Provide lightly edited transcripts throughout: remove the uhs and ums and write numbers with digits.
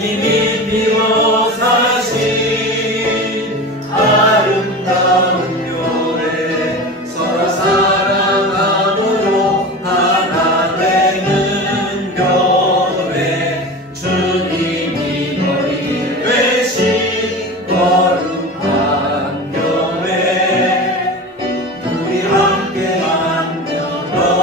주님이 비로 사신 아름다운 교회 서로 사랑함으로 하나 되는 교회 주님이 너희 되신 거룩한 교회 우리 함께 만들어가요.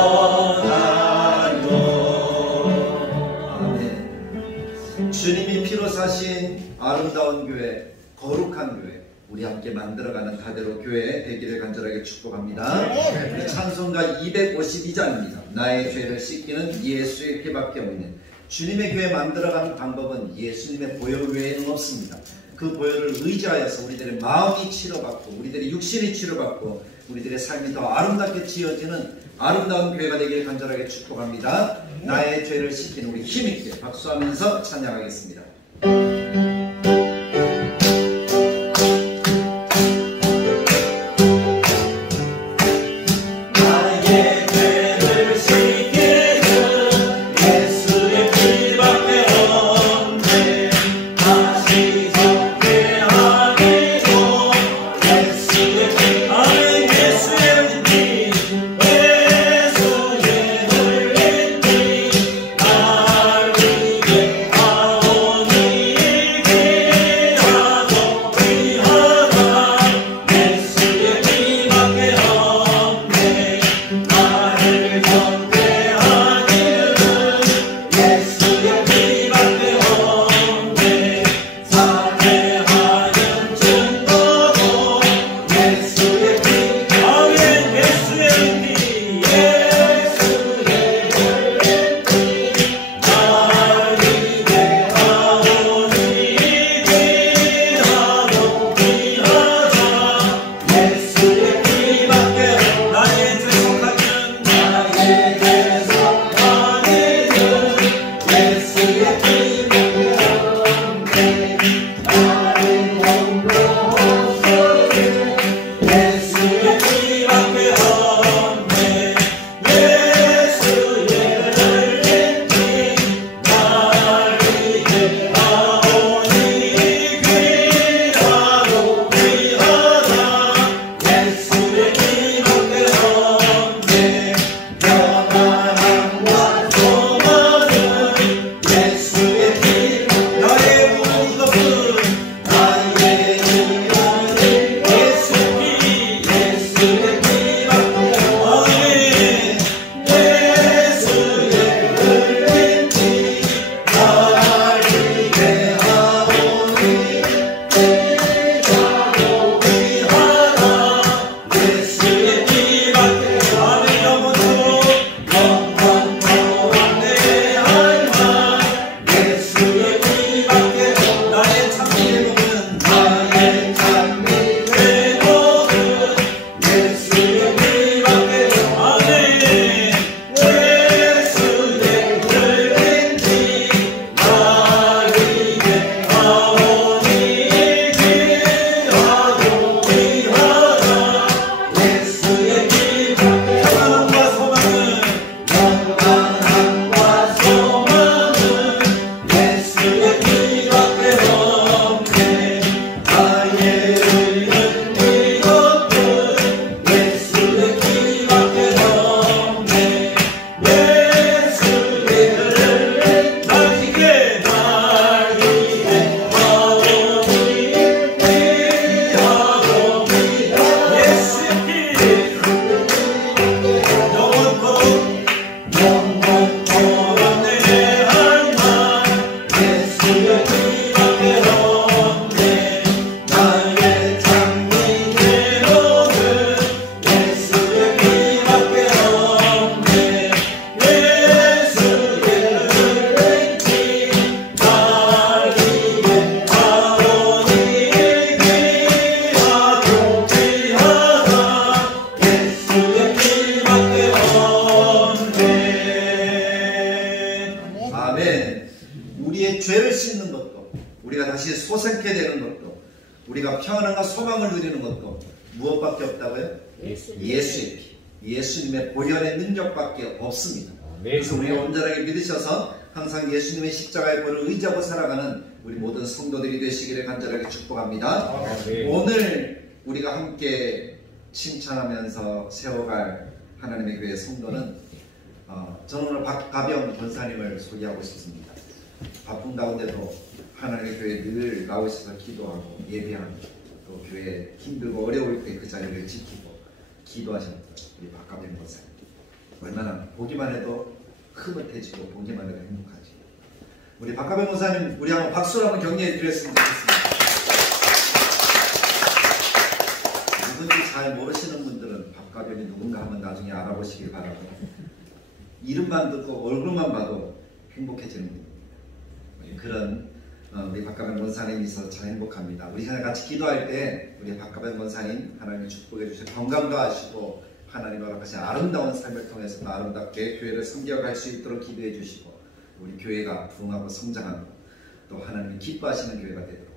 주님이 피로 사신 아름다운 교회, 거룩한 교회, 우리 함께 만들어가는 다대로 교회 되기를 간절하게 축복합니다. 우리 찬송가 252장입니다. 나의 죄를 씻기는 예수의 피밖에 없는. 주님의 교회 만들어가는 방법은 예수님의 보혈 외에는 없습니다. 그 보혈을 의지하여서 우리들의 마음이 치료받고 우리들의 육신이 치료받고 우리들의 삶이 더 아름답게 지어지는 아름다운 교회가 되기를 간절하게 축복합니다. 나의 죄를 씻기는 우리 힘있게 박수하면서 찬양하겠습니다. 소생케 되는 것도, 우리가 평안과 소망을 누리는 것도 무엇밖에 없다고요? 예수의 피, 예수님의 보혈의 능력밖에 없습니다. 그래서 우리가 온전하게 믿으셔서 항상 예수님의 십자가의 권을 의지하고 살아가는 우리 모든 성도들이 되시기를 간절하게 축복합니다. 오늘 우리가 함께 칭찬하면서 세워갈 하나님의 교회 성도는 저는 오늘 박가병 권사님을 소개하고 싶습니다. 바쁜 가운데도 하나님의 교회에 늘 나오셔서 기도하고 예배하고 또 교회 힘들고 어려울 때 그 자리를 지키고 기도하셨던 우리 박가병 권사님, 얼마나 보기만 해도 흐뭇해지고 보기만 해도 행복하지. 우리 박가병 권사님, 우리 한번 박수로 한번 격려해 드렸으면 좋겠습니다. 누군지 잘 모르시는 분들은 박가병이 누군가 한번 나중에 알아보시길 바라고, 이름만 듣고 얼굴만 봐도 행복해지는 분입니다. 그런 우리 박가병 권사님이 있어서 참 행복합니다. 우리 같이 기도할 때 우리 박가병 권사님 하나님의 축복해 주시고 건강도 하시고 하나님 허락하신 아름다운 삶을 통해서 아름답게 교회를 섬겨갈 수 있도록 기도해 주시고, 우리 교회가 부흥하고 성장하고 또 하나님이 기뻐하시는 교회가 되도록,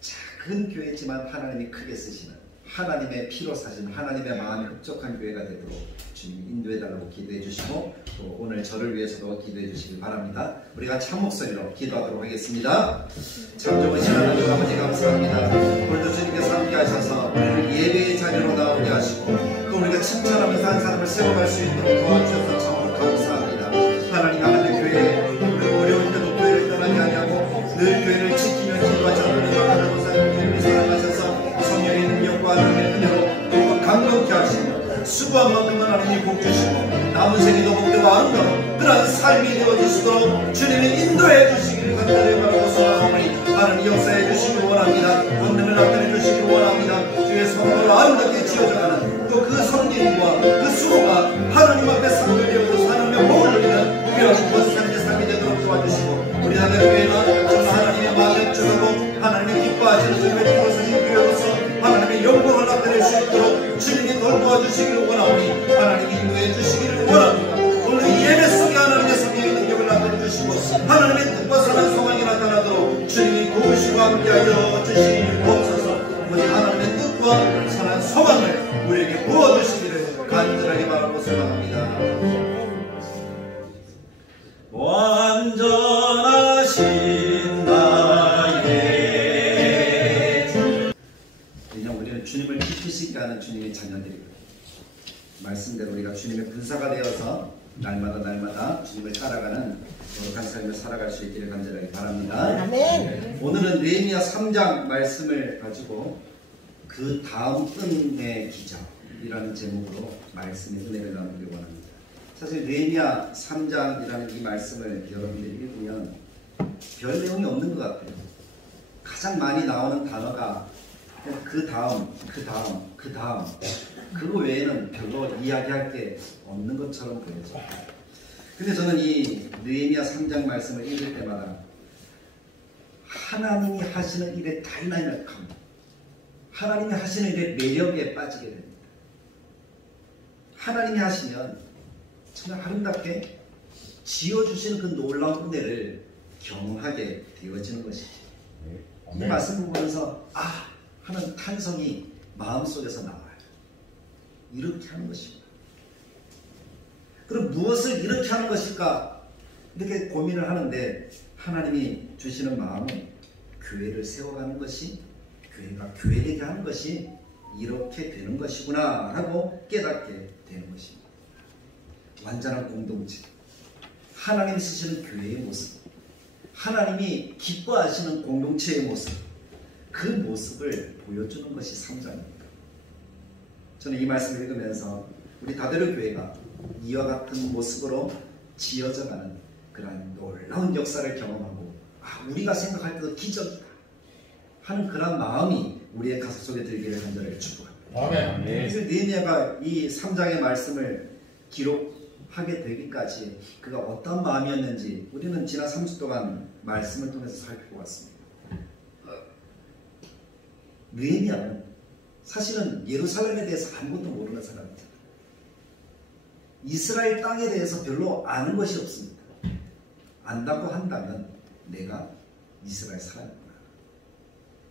작은 교회지만 하나님이 크게 쓰시는 하나님의 피로 사신 하나님의 마음이 흡족한 교회가 되도록 주님이 인도해달라고 기도해 주시고, 또 오늘 저를 위해서도 기도해 주시길 바랍니다. 우리가 참 목소리로 기도하도록 하겠습니다. 참 좋으신 하나님 아버지 감사합니다. 오늘도 주님께서 함께 하셔서 우리를 예배의 자리로 나오게 하시고 또 우리가 칭찬하면서 한 사람을 세워갈 수 있도록 도와주셔서 참으로 감사합니다. 하나님 하나님의 교회에 우리 어려울 때도 교회를 떠나지 아니하고 늘 교회를 지키며 기도하셨던 우리 박가병 권사님 주님이 사랑하셔서 성령의 능력과 하나님의 은혜로 또 강건케 하시며 수고한 만큼 하나님이 복 주시고 남은 생에도 복되고 아름다운 그러한 삶이 되어지시도록 주님이 인도해 주시기를 간절히 바라고 소원하오니 하나님 역사해 주시기 원합니다. 권능을 나타내 주시기 원합니다. 주의 성도를 아름답게 지어져가는 또 그 성님과 그 수고가 하나님 앞에 상을 되어서 하나님의 복을 누리는 귀한 권사님의 삶이 되도록 도와주시고, 우리 하나님의 교회는 정말 하나님의 마음에 흡족하고 하나님이 기뻐하시는 주님의 피로 사신 교회로서 하나님의 영광을 나타낼 수 있도록 주님이 도와주시기를 원하오니 하나님이 인도해 주시기를 원합니다. 오늘 이 예배 속에 하나님의 성령의 능력을 나타내 주시고 하나님의 뜻과 선한 소망이 나타나도록 주님이 도우시고 함께하여 주시옵소서. 우리 하나님의 뜻과 선한 소망을 우리에게 부어주시기를 간절하게 바라고 소망합니다. 완전하신 나의 주. 왜냐하면 우리는 주님을 깊이 싶게 하는 주님의 자녀들이거든요. 말씀대로 우리가 주님의 군사가 되어서 날마다 주님을 따라가는 거룩한 삶을 살아갈 수 있기를 간절하게 바랍니다. 아멘. 오늘은 느헤미야 3장 말씀을 가지고 그 다음 은혜의 기적이라는 제목으로 말씀의 은혜를 나누기 원합니다. 사실 느헤미야 3장이라는 이 말씀을 여러분들이 읽으면 별 내용이 없는 것 같아요. 가장 많이 나오는 단어가 그 다음 그거 외에는 별로 이야기할 게 없는 것처럼 보여져요. 근데 저는 이 느헤미야 3장 말씀을 읽을 때마다 하나님이 하시는 일의 다이나믹함, 하나님이 하시는 일의 매력에 빠지게 됩니다. 하나님이 하시면 정말 아름답게 지어주시는 그 놀라운 은혜를 경험하게 되어지는 것이죠. 이 말씀을 보면서 하는 탄성이 마음속에서 나와요. 이렇게 하는 것입니다. 그럼 무엇을 이렇게 하는 것일까? 이렇게 고민을 하는데 하나님이 주시는 마음은 교회를 세워가는 것이, 교회가 교회되게 하는 것이 이렇게 되는 것이구나 하고 깨닫게 되는 것입니다. 완전한 공동체, 하나님이 쓰시는 교회의 모습, 하나님이 기뻐하시는 공동체의 모습, 그 모습을 보여주는 것이 3장입니다. 저는 이 말씀을 읽으면서 우리 다대로 교회가 이와 같은 모습으로 지어져가는 그러한 놀라운 역사를 경험하고 우리가 생각할 때도 기적이다 하는 그런 마음이 우리의 가슴 속에 들기를 간절하게 축복합니다. 아멘. 그래서 느헤미야가 이 3장의 말씀을 기록하게 되기까지 그가 어떤 마음이었는지 우리는 지난 3주 동안 말씀을 통해서 살펴보았습니다. 느헤미야는 사실은 예루살렘에 대해서 아무것도 모르는 사람입니다. 이스라엘 땅에 대해서 별로 아는 것이 없습니다. 안다고 한다면 내가 이스라엘 사람이구나.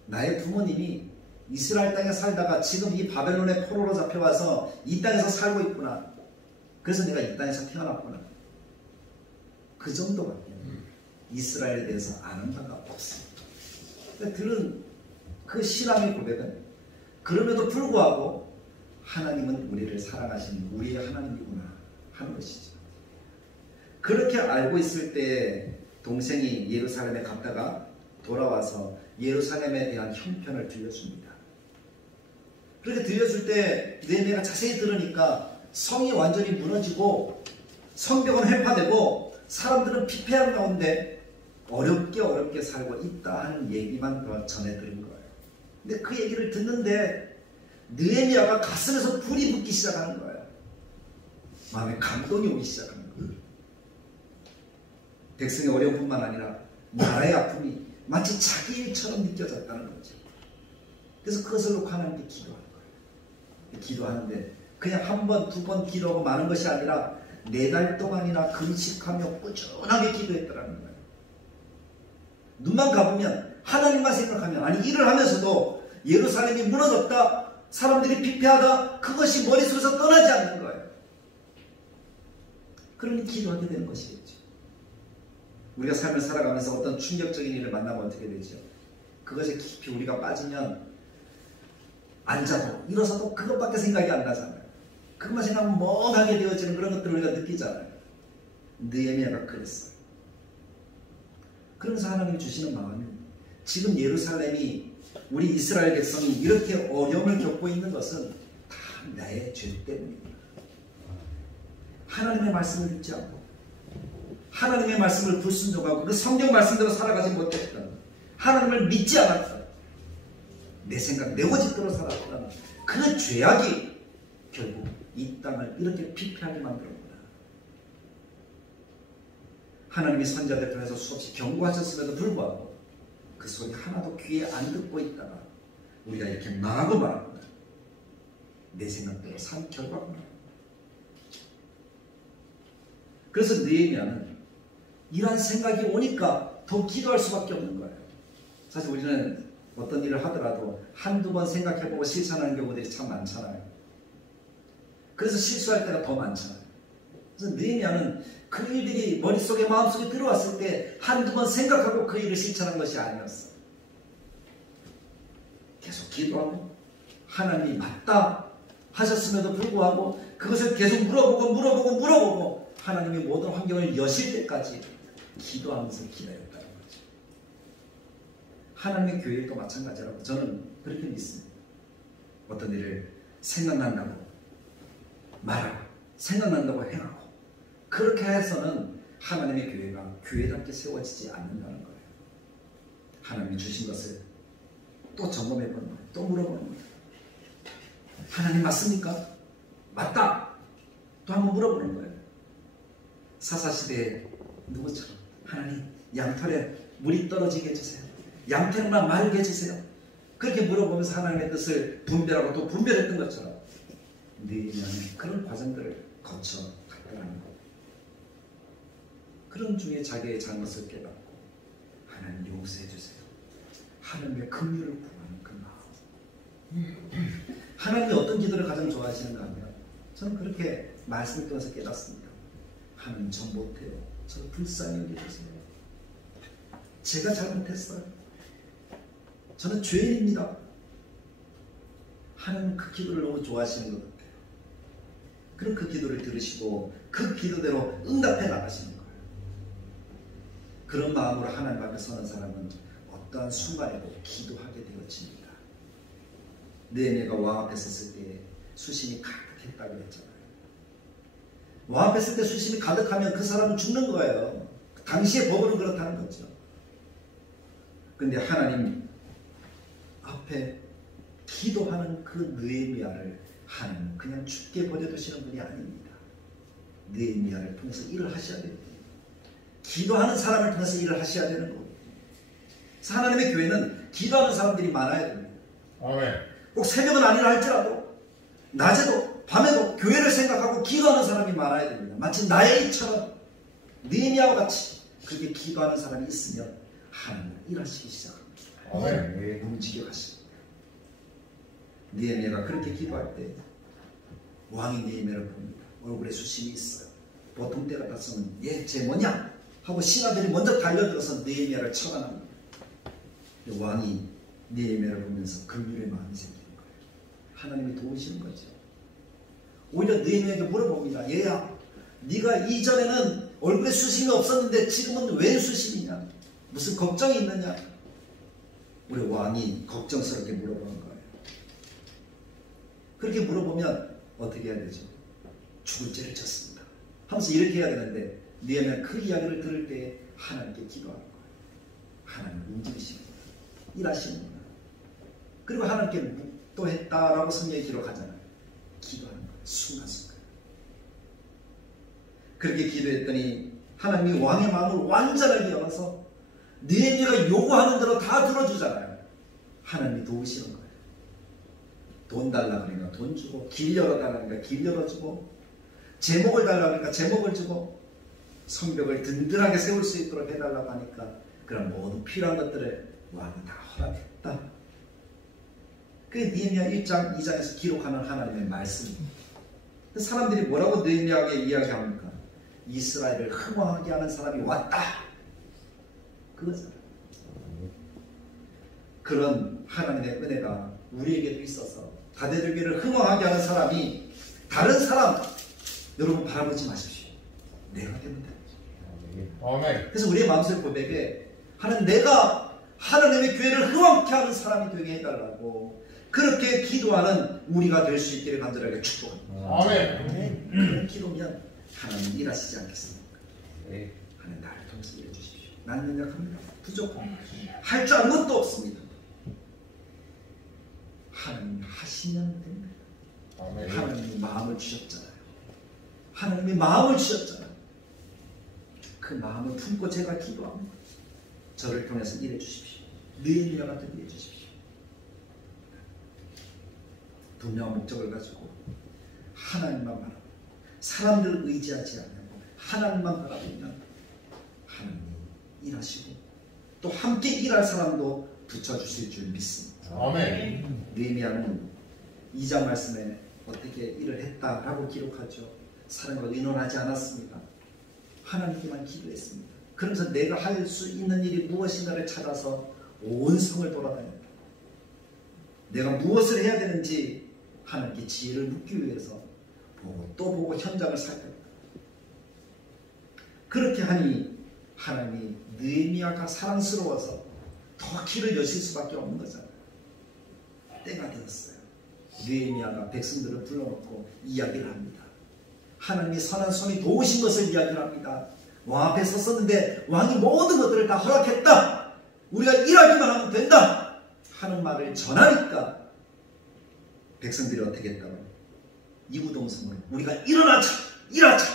나의 부모님이 이스라엘 땅에 살다가 지금 이 바벨론의 포로로 잡혀와서 이 땅에서 살고 있구나. 그래서 내가 이 땅에서 태어났구나. 그 정도밖에. 이스라엘에 대해서 아는 바가 없습니다. 들은 그 신앙의 고백은 그럼에도 불구하고 하나님은 우리를 사랑하시는 우리의 하나님이구나 하는 것이죠. 그렇게 알고 있을 때 동생이 예루살렘에 갔다가 돌아와서 예루살렘에 대한 형편을 들려줍니다. 그렇게 들려줄 때 느헤미야가 자세히 들으니까 성이 완전히 무너지고 성벽은 회파되고 사람들은 피폐한 가운데 어렵게 살고 있다 하는 얘기만 전해 들은 거예요. 근데 그 얘기를 듣는데 느헤미야가 가슴에서 불이 붙기 시작하는 거예요. 마음에 감동이 오기 시작하는 거예요. 백성의 어려움뿐만 아니라 나라의 아픔이 마치 자기 일처럼 느껴졌다는 거죠. 그래서 그것을 놓고 하나님께 기도하는 거예요. 기도하는데 그냥 한 번, 두 번 기도하고 마는 것이 아니라 4달 동안이나 금식하며 꾸준하게 기도했더라는 거예요. 눈만 감으면 하나님만 생각하면, 아니 일을 하면서도 예루살렘이 무너졌다, 사람들이 피폐하다, 그것이 머릿속에서 떠나지 않는 거예요. 그러니 기도하게 되는 것이겠죠. 우리가 삶을 살아가면서 어떤 충격적인 일을 만나면 어떻게 되죠? 그것에 깊이 우리가 빠지면 앉아도 일어서도 그것밖에 생각이 안 나잖아요. 그것만 생각하면 멍하게 되어지는 그런 것들을 우리가 느끼잖아요. 느헤미야가 그랬어요. 그러면서 하나님이 주시는 마음이, 지금 예루살렘이, 우리 이스라엘 백성이 이렇게 어려움을 겪고 있는 것은 다 나의 죄 때문입니다. 하나님의 말씀을 듣지 않고 하나님의 말씀을 불순종하고 그 성경 말씀대로 살아가지 못했던, 하나님을 믿지 않았던, 내 생각, 내 오직대로 살았던 그 죄악이 결국 이 땅을 이렇게 피폐하게 만들었구나. 하나님이 선자들 통해서 수없이 경고하셨음에도 불구하고 그 소리 하나도 귀에 안 듣고 있다가 우리가 이렇게 망하고 말았구나. 내 생각대로 산 결과구나. 그래서 느헤미야는 이러한 생각이 오니까 더 기도할 수밖에 없는 거예요. 사실 우리는 어떤 일을 하더라도 한두 번 생각해보고 실천하는 경우들이 참 많잖아요. 그래서 실수할 때가 더 많잖아요. 그래서 느헤미야는 그 일들이 머릿속에 마음속에 들어왔을 때 한두 번 생각하고 그 일을 실천한 것이 아니었어. 계속 기도하고 하나님이 맞다 하셨음에도 불구하고 그것을 계속 물어보고 하나님이 모든 환경을 여실 때까지 기도하면서 기다렸다는 거죠. 하나님의 교회도 마찬가지라고 저는 그렇게 믿습니다. 어떤 일을 생각난다고 말하고 생각난다고 행하고 그렇게 해서는 하나님의 교회가 교회답게 세워지지 않는다는 거예요. 하나님이 주신 것을 또 점검해보는 거예요. 또 물어보는 거예요. 하나님 맞습니까? 맞다! 또 한번 물어보는 거예요. 사사시대에 누구처럼 하나님 양털에 물이 떨어지게 해주세요. 양털만 마르게 해주세요. 그렇게 물어보면서 하나님의 뜻을 분별하고 또 분별했던 것처럼 느헤미야는 그런 과정들을 거쳐 갔다는 거예요. 그런 중에 자기의 잘못을 깨닫고 하나님 용서해 주세요. 하나님의 긍휼을 구하는 그 마음. 하나님이 어떤 기도를 가장 좋아하시는가 하면 저는 그렇게 말씀을 통해서 깨닫습니다. 하나님 전 못해요. 저 불쌍히 여겨주세요. 제가 잘못했어요. 저는 죄인입니다. 하나님 그 기도를 너무 좋아하시는 것 같아요. 그럼 그 기도를 들으시고 그 기도대로 응답해 나가시는 거예요. 그런 마음으로 하나님 앞에 서는 사람은 어떠한 순간에도 기도하게 되어집니다. 느헤미야가 왕 앞에 섰을 때 수심이 가득했다고 했잖아요. 왕 앞에 섰을 때 수심이 가득하면 그 사람은 죽는 거예요. 당시의 법으로 그렇다는 거죠. 근데 하나님 앞에 기도하는 그 느헤미야를 하나님 그냥 죽게 버려두시는 분이 아닙니다. 느헤미야를 통해서 일을 하셔야 됩니다. 기도하는 사람을 통해서 일을 하셔야 되는 거예요. 그래서 하나님의 교회는 기도하는 사람들이 많아야 됩니다. 아멘. 꼭 새벽은 아니라 할지라도 낮에도 밤에도 교회를 생각하고 기도하는 사람이 많아야 됩니다. 마치 나의 일처럼 느헤미야와 같이 그렇게 기도하는 사람이 있으면 하나님은 일하시기 시작합니다. 아멘. 움직여 가십니다. 느헤미야가 그렇게 기도할 때 왕이 느헤미야를 봅니다. 얼굴에 수심이 있어요. 보통 때 같았으면 얘 쟤 뭐냐? 하고 신하들이 먼저 달려들어서 느헤미야를 처단합니다. 왕이 느헤미야를 보면서 긍휼의 마음이 생기는 거예요. 하나님이 도우시는 거죠. 오히려 느헤미야에게 물어봅니다. 얘야, 네가 이전에는 얼굴에 수심이 없었는데 지금은 왜 수심이냐? 무슨 걱정이 있느냐? 우리 왕이 걱정스럽게 물어보는 거예요. 그렇게 물어보면 어떻게 해야 되죠? 죽을 죄를 졌습니다 하면서 이렇게 해야 되는데 느헤미야는 그 이야기를 들을 때 하나님께 기도하는 거예요. 하나님 움직이십니다. 일하시는구나. 그리고 하나님께 묵도했다라고 성경에 기록하잖아요. 기도하는 거예요. 순간순간. 그렇게 기도했더니 하나님이 왕의 마음을 완전하게 열어서 느헤미야가 요구하는 대로 다 들어주잖아요. 하나님이 도우시는 거예요. 돈 달라 그러니까 돈 주고, 길 열어달라 그러니까 길 열어주고, 제목을 달라 그러니까 제목을 주고, 성벽을 든든하게 세울 수 있도록 해달라고 하니까 그런 모든 필요한 것들을 왕이 다 허락했다. 그게 느헤미야 1장 2장에서 기록하는 하나님의 말씀입니다. 사람들이 뭐라고 느헤미야에게 이야기합니까? 이스라엘을 흥왕하게 하는 사람이 왔다. 그거잖아요. 그런 하나님의 은혜가 우리에게도 있어서 가데르교를 흥왕하게 하는 사람이 다른 사람 여러분 바라보지 마십시오. 내가 되면 됩니다. 그래서 우리의 마음속 고백에 하나님, 내가 하나님의 교회를 흥왕케 하는 사람이 되게 해달라고 그렇게 기도하는 우리가 될 수 있기를 간절하게 축복합니다. 아멘. 그런 기도면 하나님 일하시지 않겠습니까? 하나님 나를 통해서 일해주십시오. 나는 연약합니다. 부족합니다. 할 줄 아는 것도 없습니다. 하나님이 하시면 됩니다. 하나님이 마음을 주셨잖아요. 하나님이 마음을 주셨잖아요. 그 마음을 품고 제가 기도합니다. 저를 통해서 일해주십시오. 느헤미야 같은 일해주십시오. 분명한 목적을 가지고 하나님만 바라보고 사람들을 의지하지 않고 하나님만 바라보면 하나님이 일하시고 또 함께 일할 사람도 붙여주실 줄 믿습니다. 아멘. 느헤미야는 2장 말씀에 어떻게 일을 했다라고 기록하죠. 사람과 의논하지 않았습니다. 하나님께만 기도했습니다. 그러면서 내가 할 수 있는 일이 무엇인가를 찾아서 온 성을 돌아다녔다. 내가 무엇을 해야 되는지 하나님께 지혜를 묻기 위해서 보고 또 보고 현장을 살폈다. 그렇게 하니 하나님이 느헤미야가 사랑스러워서 더 길을 여실 수밖에 없는 거잖아요. 때가 되었어요. 느헤미야가 백성들을 불러놓고 이야기를 합니다. 하나님이 선한 손이 도우신 것을 이야기를 합니다. 왕 앞에 섰었는데 왕이 모든 것들을 다 허락했다. 우리가 일하기만 하면 된다 하는 말을 전하니까 백성들이 어떻게 했다고? 이구동성으로 우리가 일어나자, 일하자,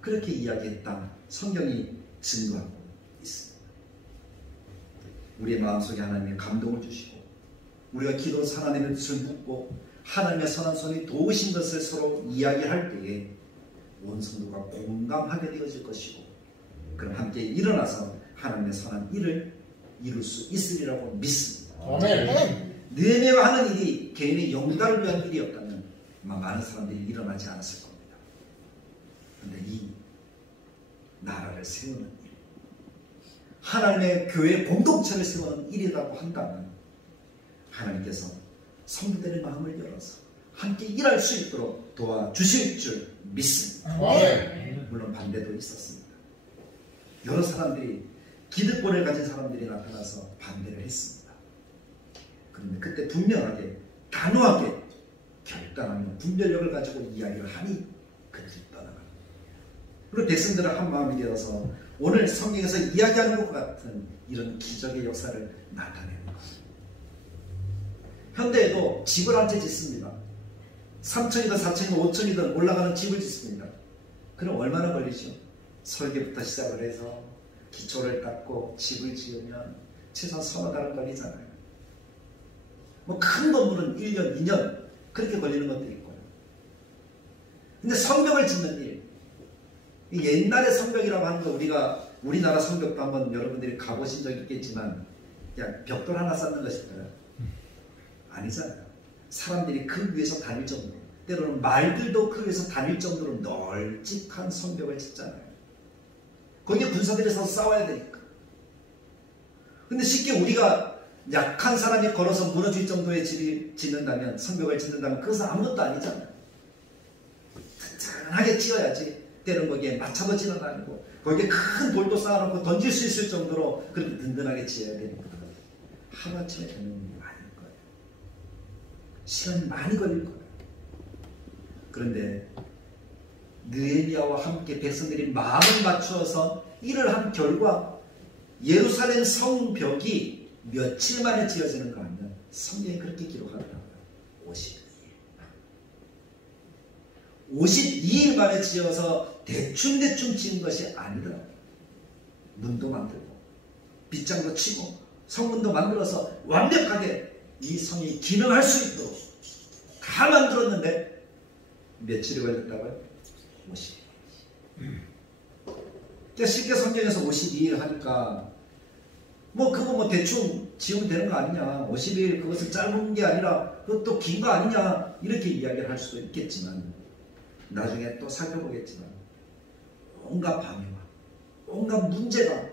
그렇게 이야기했다. 성경이 증거하고 있습니다. 우리의 마음속에 하나님의 감동을 주시고 우리가 기도 하나님의 뜻을 묻고 하나님의 선한 손이 도우신 것을 서로 이야기할 때에 온 성도가 공감하게 되어질 것이고 그럼 함께 일어나서 하나님의 선한 일을 이룰 수 있으리라고 믿습니다. 아멘. 느헤미야가 하는 일이 개인의 영달을 위한 일이었다면 아마 많은 사람들이 일어나지 않았을 겁니다. 그런데 이 나라를 세우는 일, 하나님의 교회 공동체를 세우는 일이라고 한다면 하나님께서 성도들의 마음을 열어서 함께 일할 수 있도록 도와주실 줄 믿습니다. 물론 반대도 있었습니다. 여러 사람들이 기득권을 가진 사람들이 나타나서 반대를 했습니다. 그런데 그때 분명하게 단호하게 결단하며 분별력을 가지고 이야기를 하니 그들이 떠나갑니다. 그리고 백성들은 한 마음이 되어서 오늘 성경에서 이야기하는 것과 같은 이런 기적의 역사를 나타내는 겁니다. 현대에도 집을 한 채 짓습니다. 3층이든 4층이든 5층이든 올라가는 집을 짓습니다. 그럼 얼마나 걸리죠? 설계부터 시작을 해서 기초를 닦고 집을 지으면 최소한 서너 달은 걸리잖아요. 뭐 큰 건물은 1년, 2년 그렇게 걸리는 것도 있고요. 근데 성벽을 짓는 일, 옛날의 성벽이라고 하는 거 우리나라 성벽도 한번 여러분들이 가보신 적 있겠지만 그냥 벽돌 하나 쌓는 것일까요? 아니잖아요. 사람들이 그 위에서 다닐 정도로, 때로는 말들도 그 위에서 다닐 정도로 널찍한 성벽을 짓잖아요. 거기에 군사들이 서서 싸워야 되니까. 근데 쉽게 우리가 약한 사람이 걸어서 무너질 정도의 집이 짓는다면, 성벽을 짓는다면 그것은 아무것도 아니잖아요. 튼튼하게 지어야지. 때는 거기에 맞춰보지는 아니고 거기에 큰 돌도 쌓아놓고 던질 수 있을 정도로 그렇게 든든하게 지어야 되니까 하루아침에 되는 일이 아닐 거예요. 시간이 많이 걸릴 거예요. 그런데 느헤미야와 함께 백성들이 마음을 맞추어서 일을 한 결과 예루살렘 성벽이 며칠 만에 지어지는가 하면 성경에 그렇게 기록하더라고요. 52일 만에 지어서 대충 지은 것이 아니더라고요. 문도 만들고 빗장도 치고 성문도 만들어서 완벽하게 이 성이 기능할 수 있도록 다 만들었는데 며칠이 걸렸다고요? 52일. 그러니까 쉽게 성경에서 52일 하니까 그거 대충 지으면 되는 거 아니냐, 50일 그것은 짧은 게 아니라 그것도 긴 거 아니냐, 이렇게 이야기를 할 수도 있겠지만 나중에 또 살펴보겠지만 온갖 방해와 온갖 문제가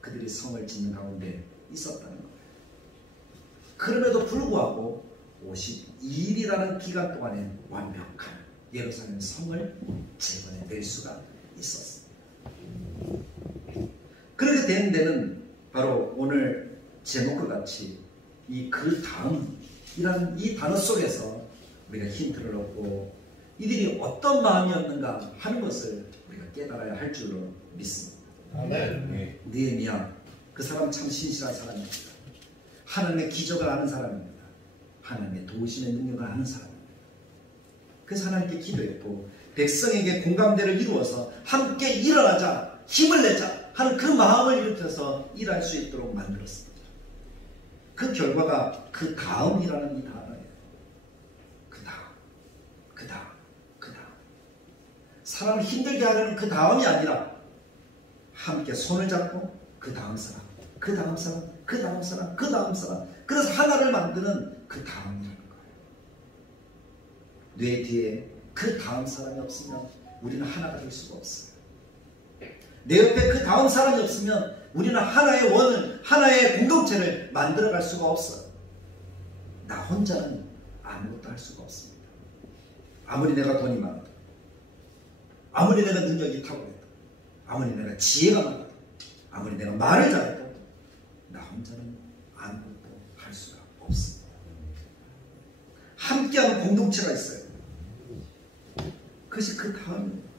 그들이 성을 짓는 가운데 있었다는 거예요. 그럼에도 불구하고 52일이라는 기간 동안에 완벽한 예루살렘 성을 재건해낼 수가 있었습니다. 그렇게 된 데는 바로 오늘 제목과 같이 이 그 다음이라는 이 단어 속에서 우리가 힌트를 얻고 이들이 어떤 마음이었는가 하는 것을 우리가 깨달아야 할 줄로 믿습니다. 아멘. 느헤미야, 그 사람 참 신실한 사람입니다. 하나님의 기적을 아는 사람입니다. 하나님의 도우심의 능력을 아는 사람입니다. 그래서 하나님께 기도했고 백성에게 공감대를 이루어서 함께 일어나자, 힘을 내자 하는 그 마음을 일으켜서 일할 수 있도록 만들었습니다. 그 결과가 그 다음이라는 이 단어예요. 그 다음. 사람을 힘들게 하려는 그 다음이 아니라 함께 손을 잡고 그 다음 사람, 그 다음 사람, 그 다음 사람, 그 다음 사람, 그래서 하나를 만드는 그 다음이라는 거예요. 뇌 뒤에 그 다음 사람이 없으면 우리는 하나가 될 수가 없어요. 내 옆에 그 다음 사람이 없으면 우리는 하나의 원을, 하나의 공동체를 만들어갈 수가 없어요. 나 혼자는 아무것도 할 수가 없습니다. 아무리 내가 돈이 많아도, 아무리 내가 능력이 탁월해도, 아무리 내가 지혜가 많아도, 아무리 내가 말을 잘해도 나 혼자는 아무것도 할 수가 없습니다. 함께하는 공동체가 있어요. 그것이 그 다음입니다.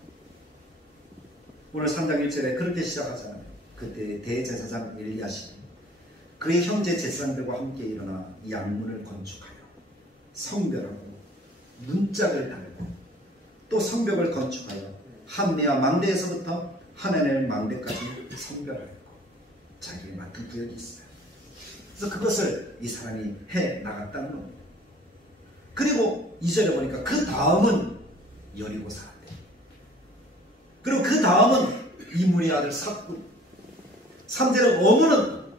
오늘 3장 1절에 그렇게 시작하잖아요. 그때 대제사장 엘리야십이 그의 형제 제사장들과 함께 일어나 양문을 건축하여 성벽하고 문짝을 달고 또 성벽을 건축하여 함내와 망대에서부터 하나넬 망대까지 성벽을 했고 자기의 맡은 구역이 있어요. 그래서 그것을 이 사람이 해 나갔다는 겁니다. 그리고 2절에 보니까 그 다음은 여리고 사람들, 그리고 그 다음은 이므리의 아들 삭군, 3절에 어머는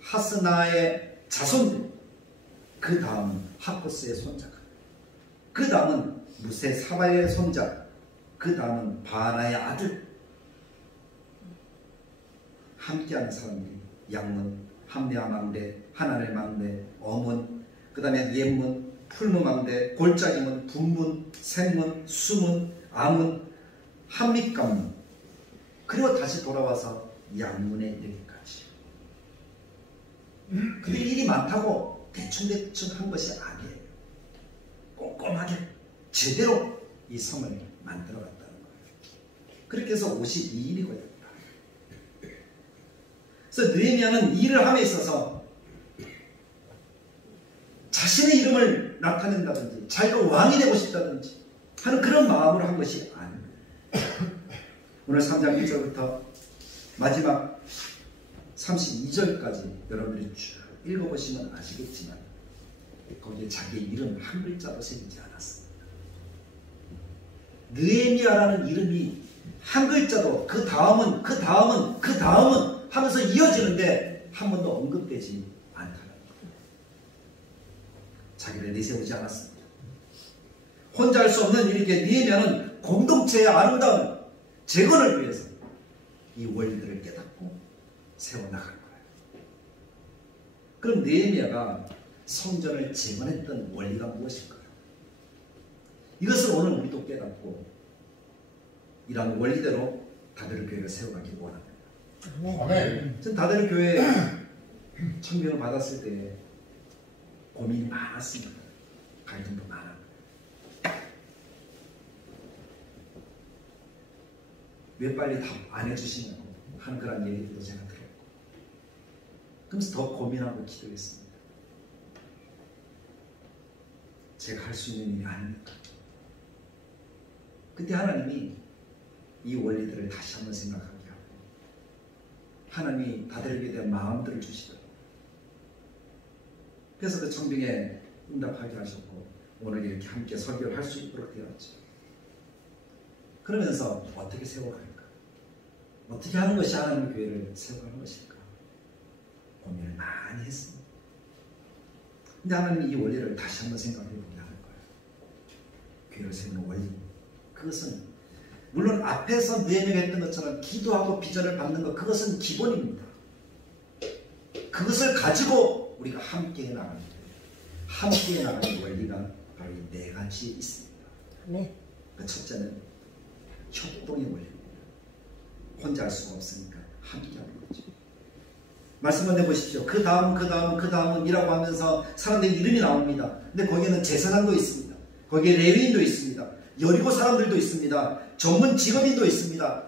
하스나의 자손들, 그 다음은 하코스의 손자가, 그 다음은 무세 사바의 손자, 그 다음은 바나의 아들. 함께하는 사람들이 양문, 함내와 망대, 하나넬 망대, 어문, 그 다음에 옛문, 풀무망대, 골짜기문, 분문, 샘문, 수문, 아문, 한밑간문, 그리고 다시 돌아와서 양문에 이르기까지. 그들이 일이 많다고 대충 한 것이 아니에요. 꼼꼼하게 제대로 이 성을 만들어갔다는 거예요. 그렇게 해서 52일이 걸렸다. 그래서 느헤미야는 일을 함에 있어서 자신의 이름을 나타낸다든지 자기가 왕이 되고 싶다든지 하는 그런 마음으로 한 것이 아닙니다. 오늘 3장 1절부터 마지막 32절까지 여러분들이 쭉 읽어보시면 아시겠지만 거기에 자기 이름 한 글자도 새기지 않았습니다. 느헤미야라는 이름이 한 글자도 그 다음은 하면서 이어지는데 한 번도 언급되지 않다는 거예요. 자기를 내세우지 않았습니다. 혼자 할 수 없는 일이기에 느헤미야는 공동체의 아름다운 재건을 위해서 이 원리들을 깨닫고 세워나갈 거예요. 그럼 느헤미야가 성전을 재건했던 원리가 무엇일까요? 이것을 오늘 우리도 깨닫고 이러한 원리대로 다베르 교회를 세워가기 원합니다. 아멘. 전 다베르 교회 청빙을 받았을 때 고민이 많았습니다. 갈등도 많았고. 왜 빨리 답 안 해주시냐고 하는 그런 얘기도 제가 들었고, 그러면서 더 고민하고 기도했습니다. 제가 할 수 있는 일이 아닙니까? 그때 하나님이 이 원리들을 다시 한번 생각하게 하고 하나님이 다들에게 대한 마음들을 주시더라고요. 그래서 그 청빙에 응답하게 하셨고 오늘 이렇게 함께 설교를 할 수 있도록 되었죠. 그러면서 어떻게 세워갈까? 어떻게 하는 것이 하나님의 교회를 세워가는 것일까? 고민을 많이 했습니다. 근데 하나님이 이 원리를 다시 한번 생각해 보게 하는 거예요. 교회를 세우는 원리. 그것은 물론 앞에서 느헤미야가 했던 것처럼 기도하고 비전을 받는 것, 그것은 기본입니다. 그것을 가지고 우리가 함께 나가는 거예요. 함께 나가는 원리가 바로 이 네 가지 있습니다. 네. 그 첫째는 협동의 원리입니다. 혼자 할 수가 없으니까 함께 하는 거죠. 말씀만 해보십시오. 그 다음은 이라고 하면서 사람들의 이름이 나옵니다. 근데 거기에는 제사장도 있습니다. 거기에 레위인도 있습니다. 여리고 사람들도 있습니다. 전문 직업인도 있습니다.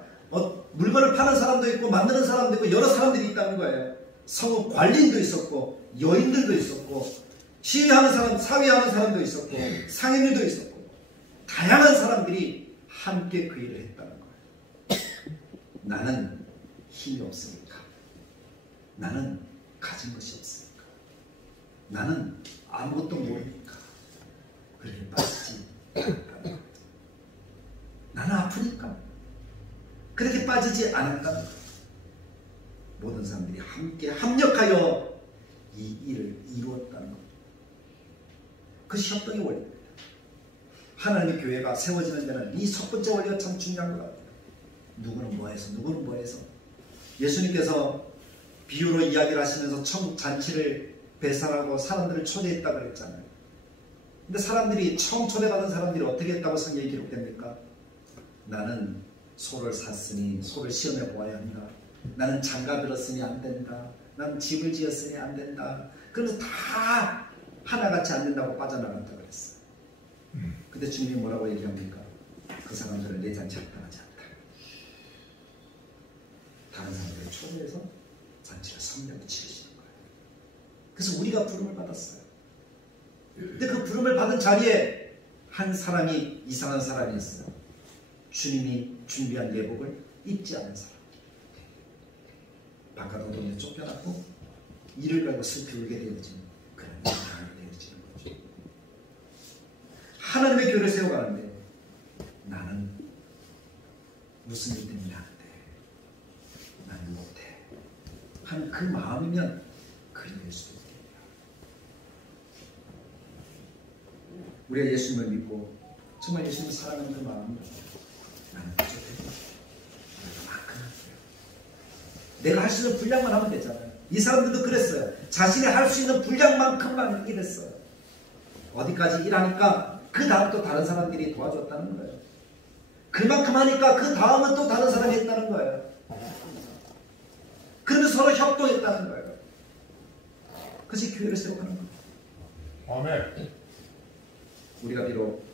물건을 파는 사람도 있고 만드는 사람도 있고 여러 사람들이 있다는 거예요. 성읍 관리인도 있었고 여인들도 있었고 시위하는 사람, 사회하는 사람도 있었고 상인들도 있었고 다양한 사람들이 함께 그 일을 했다는 거예요. 나는 힘이 없으니까, 나는 가진 것이 없으니까, 나는 아무것도 모르니까 그렇게 빠지지 않았다는 거예요. 나는 아프니까 그렇게 빠지지 않았다는 거예요. 모든 사람들이 함께 합력하여 이 일을 이루었다는 겁니다. 그것이 협동의 원리입니다. 하나님의 교회가 세워지는 데는 이 첫 번째 원리가 참 중요한 것 같아요. 누구는 뭐해서 누구는 뭐해서. 예수님께서 비유로 이야기를 하시면서 처음 잔치를 배상하고 사람들을 초대했다고 그랬잖아요. 근데 사람들이 처음 초대받은 사람들이 어떻게 했다고 성경에 기록됩니까? 나는 소를 샀으니 소를 시험해 보아야 한다. 나는 장가 들었으니 안 된다. 나는 집을 지었으니 안 된다. 그래서 다 하나같이 안 된다고 빠져나간다고 그랬어요. 근데 주님이 뭐라고 얘기합니까? 그 사람들은 내 잔치에 합당하지 않다. 다른 사람들을 초대해서 잔치를 성령으로 치르시는 거예요. 그래서 우리가 부름을 받았어요. 근데 그 부름을 받은 자리에 한 사람이 이상한 사람이 있어요. 주님이 준비한 예복을 입지 않은 사람. 바깥으로 이제 쫓겨났고 이를 갈고 슬피 울게 되어지는 그런 일이 되어지는 거죠. 하나님의 교회를 세워가는데 나는 무슨 일 때문에 안 돼. 나는 못해. 하는 그 마음이면 그리 될 수도 있겠네요. 우리가 예수님을 믿고 정말 예수님을 사랑하는 그 마음이 나는 부족해. 내가 할 수 있는 분량만 하면 되잖아요. 이 사람들도 그랬어요. 자신이 할 수 있는 분량만큼만 일했어요. 어디까지 일하니까 그 다음 또 다른 사람들이 도와줬다는 거예요. 그만큼 하니까 그 다음은 또 다른 사람이 했다는 거예요. 그러면서 서로 협동했다는 거예요. 그것이 교회를 세워가는 거예요. 아멘. 우리가 비록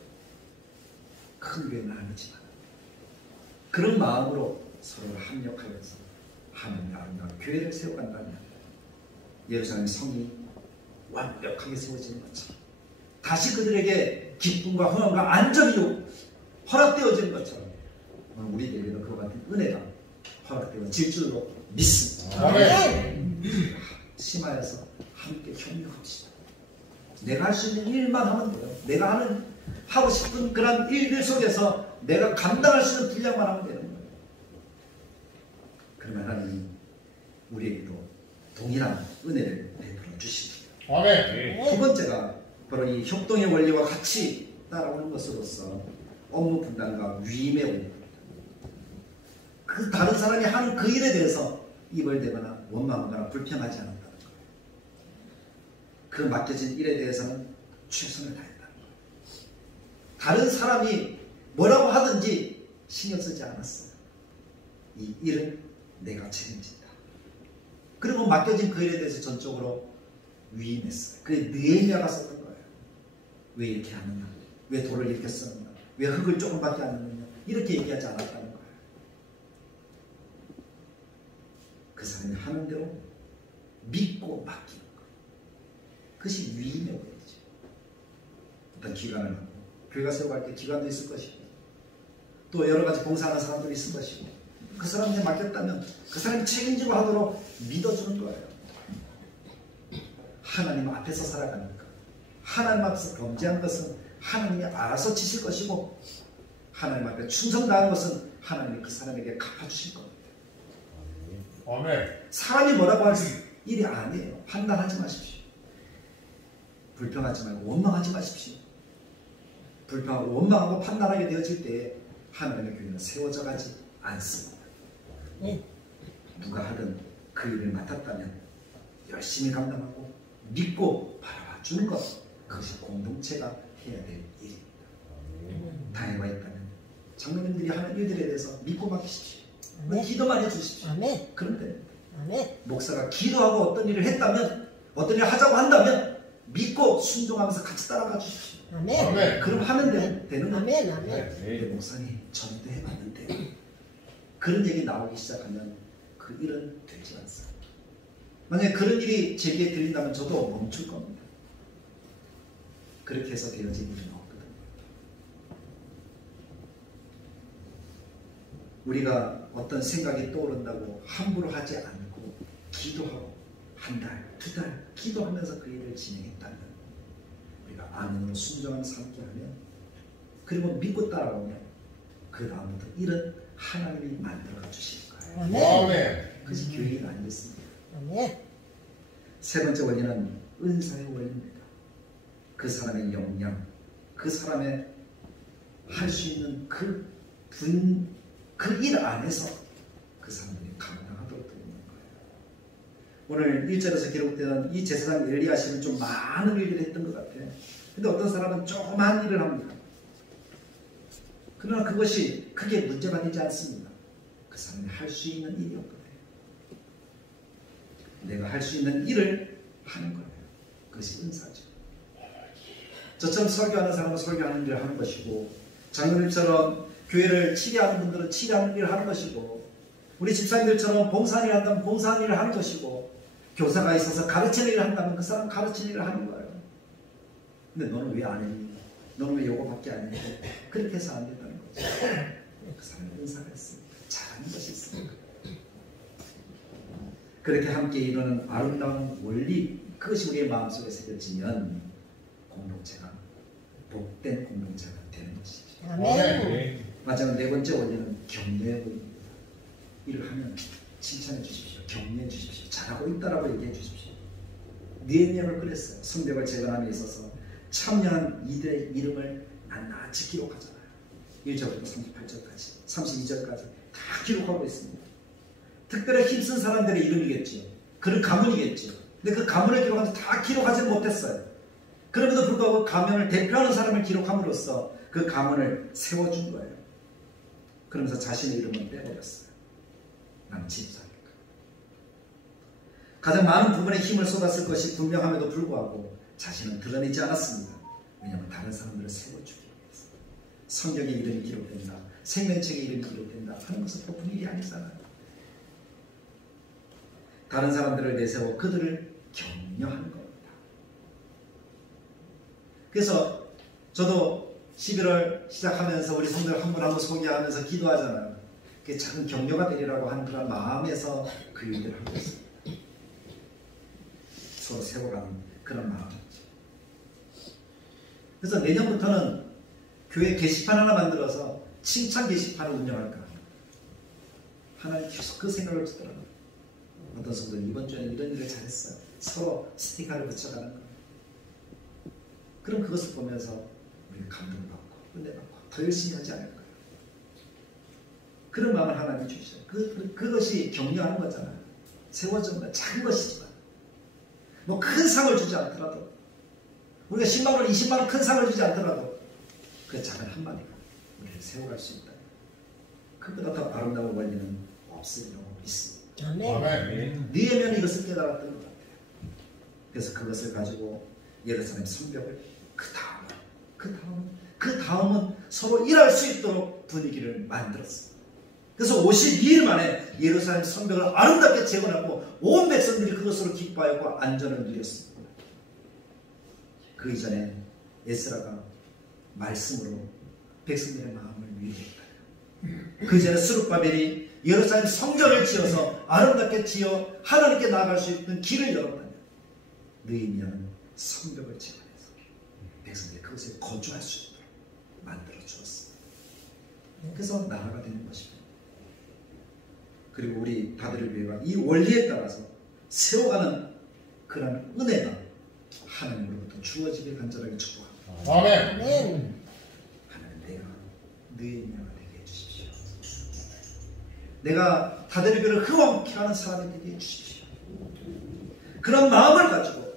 큰 교회는 아니지만 그런 마음으로 서로 합력하여서 하나님의 아름다운 교회를 세워간다면 예루살렘 성이 완벽하게 세워지는 것처럼 다시 그들에게 기쁨과 흥함과 안전이 허락되어지는 것처럼 우리들에게도 그와 같은 은혜가 허락되어질 줄로 믿습니다. 아멘. 심하여서 함께 협력합시다. 내가 할 수 있는 일만 하면 돼요. 내가 하고 싶은 그런 일들 속에서 내가 감당할 수 있는 분량만 하면 되는 거예요. 그러면 하나님 우리에게도 동일한 은혜를 베풀어 주시죠. 아멘. 두 번째가 바로 이 협동의 원리와 같이 따라오는 것으로서 업무 분담과 위임의 원리입니다. 그 다른 사람이 하는 그 일에 대해서 입을 대거나 원망하거나 불평하지 않았다는 거예요. 그 맡겨진 일에 대해서는 최선을 다했다는 거예요. 다른 사람이 뭐라고 하든지 신경 쓰지 않았어요. 이 일은 내가 책임진다. 그리고 맡겨진 그 일에 대해서 전적으로 위임했어요. 그게 느헤미야가 썼던 거예요. 왜 이렇게 하느냐? 왜 돌을 이렇게 쓰느냐? 왜 흙을 조금밖에 안 넣느냐? 이렇게 얘기하지 않았다는 거예요. 그 사람이 하는 대로 믿고 맡기는 거예요. 그것이 위임의 원리죠. 어떤 기간을 하고 교회가 세워갈 때 기간도 있을 것이고 또 여러 가지 봉사하는 사람들이 있을 것이고 그 사람한테 맡겼다면 그 사람이 책임지고 하도록 믿어주는 거예요. 하나님 앞에서 살아가니까 하나님 앞에서 범죄한 것은 하나님이 알아서 지실 것이고 하나님 앞에 충성다한 것은 하나님이 그 사람에게 갚아주실 겁니다. 아멘. 사람이 뭐라고 할 일이 아니에요. 판단하지 마십시오. 불평하지 말고 원망하지 마십시오. 불평하고 원망하고 판단하게 되어질 때에 하나님의 교회는 세워져 가지 않습니다. 누가 하든 그 일을 맡았다면 열심히 감당하고 믿고 바라봐 주는 것, 그것이 공동체가 해야 될 일입니다. 다해와 있다면 장로님들이 하는 일들에 대해서 믿고 맡기십시오. 기도만 해주십시오. 그런데 목사가 기도하고 어떤 일을 했다면 어떤 일을 하자고 한다면 믿고 순종하면서 같이 따라가 주십시오. 아멘. 그럼 하면 되는 거예요. 네. 목사님 전도 해봤는데 그런 얘기 나오기 시작하면 그 일은 되지 않습니다. 만약에 그런 일이 제게 들린다면 저도 멈출 겁니다. 그렇게 해서 되어진 일은 없거든요. 우리가 어떤 생각이 떠오른다고 함부로 하지 않고 기도하고 한 달, 두 달 기도하면서 그 일을 진행했다면 우리가 아멘으로 순종하면서 함께하면 그리고 믿고 따라오면 그 다음부터 일은 하나님이 만들어 주실 거예요. 아멘. 그것이 교회가 아니겠습니까? 세 번째 원리는 은사의 원리입니다. 그 사람의 역량, 그 사람의 할 수 있는 그 일 안에서 그 사람들이 감당하도록 되는 거예요. 오늘 1절에서 기록되는 이 제사장 엘리야시는 좀 많은 일을 했던 것 같아요. 근데 어떤 사람은 조그만 일을 합니다. 그러나 그것이 크게 문제가 되지 않습니다. 그 사람이 할 수 있는 일이었거든요. 내가 할 수 있는 일을 하는 거예요. 그것이 은사죠. 저처럼 설교하는 사람은 설교하는 일을 하는 것이고, 장로님처럼 교회를 치리하는 분들은 치리하는 일을 하는 것이고, 우리 집사님들처럼 봉사하는 일을 한다면 봉사하는 일을 하는 것이고, 교사가 있어서 가르치는 일을 한다면 그 사람은 가르치는 일을 하는 거예요. 근데 너는 왜 안 했니? 너는 왜 요거밖에 안 했니? 그렇게 해서 안 된다는 거죠. 그 사람은 은사가 있습니다. 잘하는 것이 있습니다. 그렇게 함께 이루는 아름다운 원리, 그것이 우리의 마음속에 새겨지면 공동체가 복된 공동체가 되는 것이죠. 아멘. 마지막 네 번째 원리는 격려의 원리입니다. 일을 하면 칭찬해 주십시오. 격려해 주십시오. 잘하고 있다라고 얘기해 주십시오. 느헤미야를 그랬어요. 성벽을 재건함에 있어서 참여한 이들의 이름을 낱낱이 기록하잖아요. 1절부터 38절까지 32절까지 다 기록하고 있습니다. 특별히 힘쓴 사람들의 이름이겠죠. 그런 가문이겠죠. 근데 그 가문을 기록하면서 다 기록하지 못했어요. 그럼에도 불구하고 가문을 대표하는 사람을 기록함으로써 그 가문을 세워준 거예요. 그러면서 자신의 이름을 빼버렸어요. 나는 집사니까. 가장 많은 부분에 힘을 쏟았을 것이 분명함에도 불구하고 자신은 드러내지 않았습니다. 왜냐하면 다른 사람들을 세워주기 위해서. 성경의 이름이 기록된다, 생명책의 이름이 기록된다 하는 것은 보통 일이 아니잖아요. 다른 사람들을 내세워 그들을 격려하는 겁니다. 그래서 저도 11월 시작하면서 우리 성도들 한 분 한 분 소개하면서 기도하잖아요. 그게 작은 격려가 되리라고 하는 그런 마음에서 그 일들을 하고 있습니다. 서로 세워가는 그런 마음이죠. 그래서 내년부터는 교회 게시판 하나 만들어서 칭찬 게시판을 운영할까 합니다. 하나님 계속 그 생각을 주더라고요. 어떤 성도는 이번 주에는 이런 일을 잘했어요. 서로 스티커를 붙여가는 거예요. 그럼 그것을 보면서 우리가 감동받고 은혜받고 더 열심히 하지 않을까요? 그런 마음을 하나님이 주시죠. 그것이 격려하는 거잖아요. 세워주는 건 작은 것이지만 뭐 큰 상을 주지 않더라도 우리가 10만 원, 20만 원 큰 상을 주지 않더라도 그 작은 한마디가 우리를 세워갈 수 있다. 그보다 더 아름다운 원리는 없으리라고 믿습니다. 아멘. 느헤미야는 이것을 깨달았던 것 같아요. 그래서 그것을 가지고 예루살렘 성벽을 그 다음은 서로 일할 수 있도록 분위기를 만들었어요. 그래서 52일 만에 예루살렘 성벽을 아름답게 재건하고 온 백성들이 그것으로 기뻐하였고 안전을 누렸습니다. 그 이전에 에스라가 말씀으로 백성들의 마음을 위로했다. 그 전에 스룹바벨이 예루살렘 성전을 지어서 아름답게 지어 하나님께 나아갈 수 있는 길을 열었다면 느헤미야는 성벽을 재건해서 백성들이 그것에 거주할 수 있도록 만들어 주었습니다. 그래서 나라가 되는 것입니다. 그리고 우리 다들의 교회가 이 원리에 따라서 세워가는 그런 은혜가 하나님으로부터 주어지길 간절하게 축복합니다. 아멘. 하나님, 내가 느헤미야가 되게 해주십시오. 내가 다들의 교회를 흐뭇케 하는 사람이 되게 해주십시오. 그런 마음을 가지고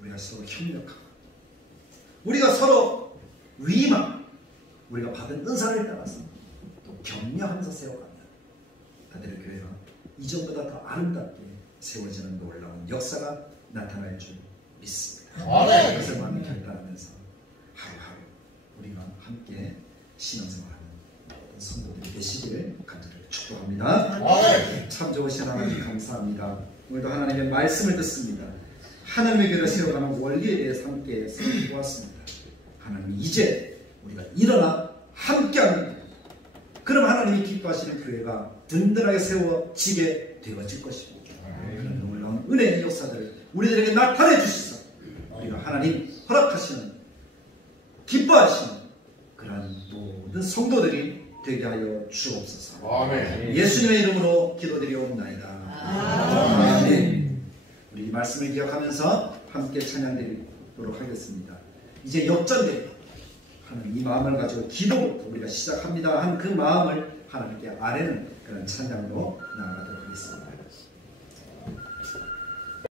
우리가 서로 협력하고 우리가 서로 위임하고 우리가 받은 은사를 따라서 또 격려하면서 세워가면 다들의 교회가 이전보다 더 아름답게 세워지는 놀라운 역사가 나타날 줄 믿습니다. 아멘. 그것을 마음에 결단하면서 하루하루 우리가 함께 신앙생활하는 모든 성도들이 되시기를 간절히 축복합니다. 아멘. 참 좋으신 하나님 감사합니다. 오늘도 하나님의 말씀을 듣습니다. 하나님의 교회를 세워가는 원리에 대해서 함께 살펴보았습니다. 하나님, 이제 우리가 일어나 함께합니다. 그럼 하나님이 기뻐하시는 교회가 든든하게 세워지게 되어질 것입니다. 그런 놀라운 은혜의 역사들을 우리들에게 나타내 주시소. 우리가 하나님 허락하시는 기뻐하시는 그러한 모든 성도들이 되게 하여 주옵소서. 아멘. 예수님의 이름으로 기도드리옵나이다. 아멘. 우리 이 말씀을 기억하면서 함께 찬양드리도록 하겠습니다. 이제 역전되고 하나님 이 마음을 가지고 기도부터 우리가 시작합니다 한 그 마음을 하나님께 아뢰는 그런 찬양으로 나아가도록 하겠습니다.